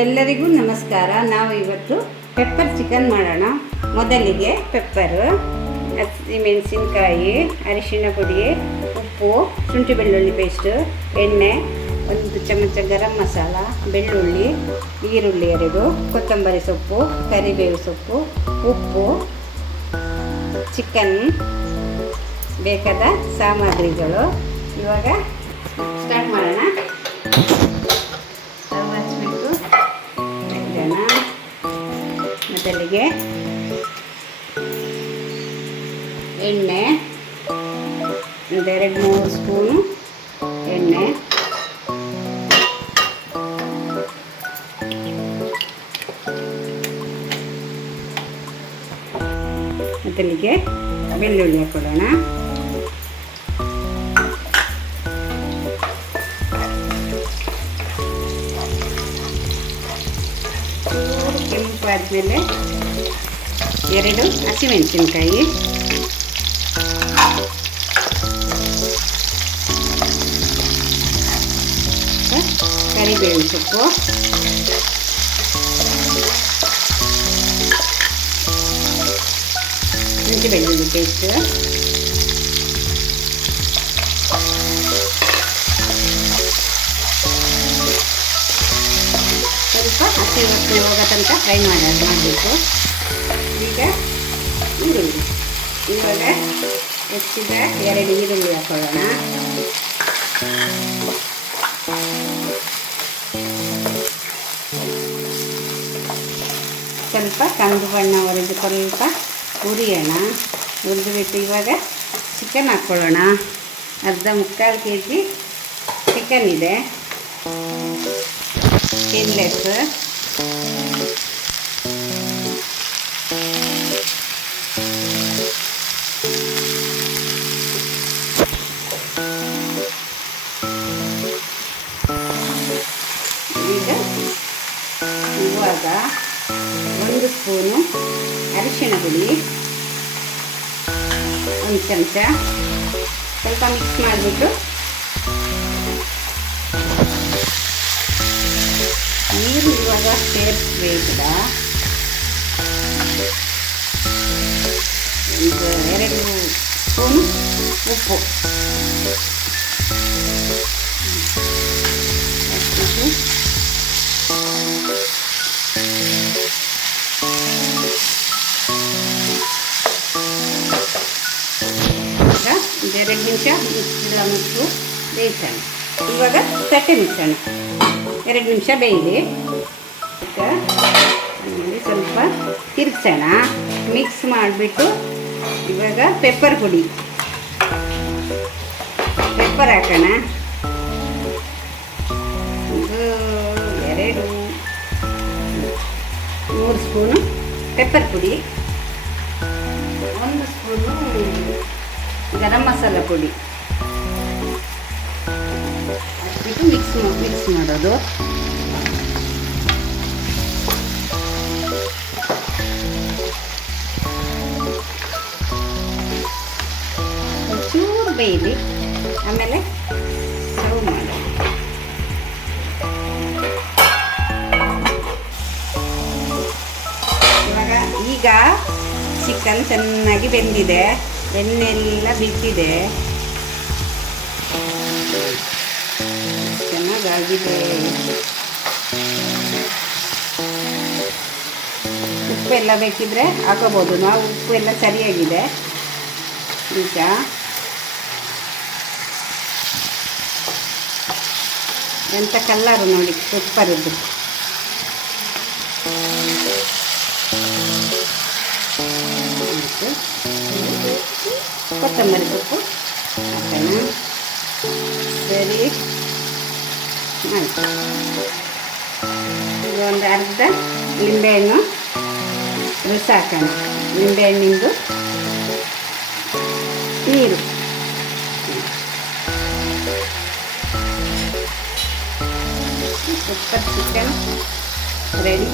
ಎಲ್ಲರಿಗೂ ನಮಸ್ಕಾರ. ನಾವು ಇವತ್ತು ಪೆಪ್ಪರ್ ಚಿಕನ್ ಮಾಡೋಣ. ಮೊದಲಿಗೆ ಪೆಪ್ಪರು, ಹಸಿಮೆಣಸಿನ್ಕಾಯಿ, ಅರಿಶಿಣ ಪುಡಿ, ಉಪ್ಪು, ಶುಂಠಿ ಬೆಳ್ಳುಳ್ಳಿ ಪೇಸ್ಟು, ಎಣ್ಣೆ, 1 ಚಮಚ ಗರಂ ಮಸಾಲ, ಬೆಳ್ಳುಳ್ಳಿ, ಈರುಳ್ಳಿ 2, ಕೊತ್ತಂಬರಿ ಸೊಪ್ಪು, ಕರಿಬೇವು ಸೊಪ್ಪು, ಉಪ್ಪು, ಚಿಕನ್ ಬೇಕಾದ ಸಾಮಗ್ರಿಗಳು. ಇವಾಗ ಸ್ಟಾರ್ಟ್ ಮಾಡೋಣ. ಮೊದಲಿಗೆ ಎಣ್ಣೆ 2-3 ಸ್ಪೂನು ಎಣ್ಣೆ, ಮೊದಲಿಗೆ ಬೆಳ್ಳುಳ್ಳಿ ಹಾಕೊಳ್ಳೋಣ. ಕೆಂಪಾದ್ಮೇಲೆ 2 ಹಸಿಮೆಣಸಿನ್ಕಾಯಿ, ಕರಿಬೇವು ಸೊಪ್ಪು, ಶುಂಠಿ ಬೆಳ್ಳುಳ್ಳಿ ಪೇಸ್ಟ್, ಸ್ವಲ್ಪ ಹಸಿ ವಾಸನೆ ಹೋಗೋ ತನಕ ಫ್ರೈ ಮಾಡಬೇಕು. ಈಗ ಈರುಳ್ಳಿ, ಇವಾಗ ಹೆಚ್ಚಿದ 2 ಈರುಳ್ಳಿ ಹಾಕೊಳ್ಳೋಣ. ಸ್ವಲ್ಪ ಕಂದು ಬಣ್ಣವರೆಗೂ ಸ್ವಲ್ಪ ಹುರಿಯೋಣ. ಹುರಿದುಬಿಟ್ಟು ಇವಾಗ ಚಿಕನ್ ಹಾಕ್ಕೊಳ್ಳೋಣ. ಅರ್ಧ ಮುಕ್ಕಾಲು kg ಚಿಕನ್ ಇದೆ, ಸ್ಕಿನ್ಲೆಸ್. ಈಗ ಇವಾಗ 1 ಸ್ಪೂನು ಅರಿಶಿಣ ಪುಡಿ, 1 ಚಮಚ, ಸ್ವಲ್ಪ ಮಿಕ್ಸ್ ಮಾಡಿಬಿಟ್ಟು ನೀರು ಇವಾಗ ಸೇರಿಸ್ಬೇಕಿಲ್ಲ. ಈಗ 2 ಸ್ಪೂನು ಉಪ್ಪು, ಈಗ 2 ನಿಮಿಷ ಎಲ್ಲ ಮುಚ್ಚು ಬೇಯಿಸೋಣ. ಇವಾಗ ತಟ್ಟೆ ಮುಚ್ಚೋಣ. 2 ನಿಮಿಷ ಬೇಯಲಿ. ಸ್ವಲ್ಪ ತಿರ್ಗಿಸೋಣ, ಮಿಕ್ಸ್ ಮಾಡಿಬಿಟ್ಟು ಇವಾಗ ಪೆಪ್ಪರ್ ಪುಡಿ, ಪೆಪ್ಪರ್ ಹಾಕೋಣ. 2-3 ಸ್ಪೂನು ಪೆಪ್ಪರ್ ಪುಡಿ, 1 ಸ್ಪೂನು ಗರಂ ಮಸಾಲ ಪುಡಿ ಹಾಕ್ಬಿಟ್ಟು ಮಿಕ್ಸ್ ಮಾಡೋದು. ಒಂಚೂರು ಬೇಯಲಿ, ಆಮೇಲೆ ಸರ್ವ್ ಮಾಡೋದು. ಈಗ ಚಿಕನ್ ಚೆನ್ನಾಗಿ ಬೆಂದಿದೆ, ಎಣ್ಣೆಲ್ಲ ಬಿಟ್ಟಿದೆ, ಚೆನ್ನಾಗಾಗಿದೆ. ಉಪ್ಪೆಲ್ಲ ಬೇಕಿದ್ರೆ ಹಾಕೋಬೋದು ನಾವು, ಉಪ್ಪು ಎಲ್ಲ ಸರಿಯಾಗಿದೆ. ಈಗ ಎಂಥ ಕಲ್ಲರು ನೋಡಿ, ಸೂಪರಿದ್ದು. ಕೊತ್ತಂಬರಿ ಸೊಪ್ಪು ಹಾಕೋಣ. ಸರಿ ಆಯಿತು. ಈಗ ಒಂದು ಅರ್ಧ ನಿಂಬೆಹಣ್ಣು ರಸ ಹಾಕೋಣ. ನಿಂಬೆಹಣ್ಣಿಂದು ನೀರು, ಸೂಪರ್ ಚಿಕನ್ ರೆಡಿ.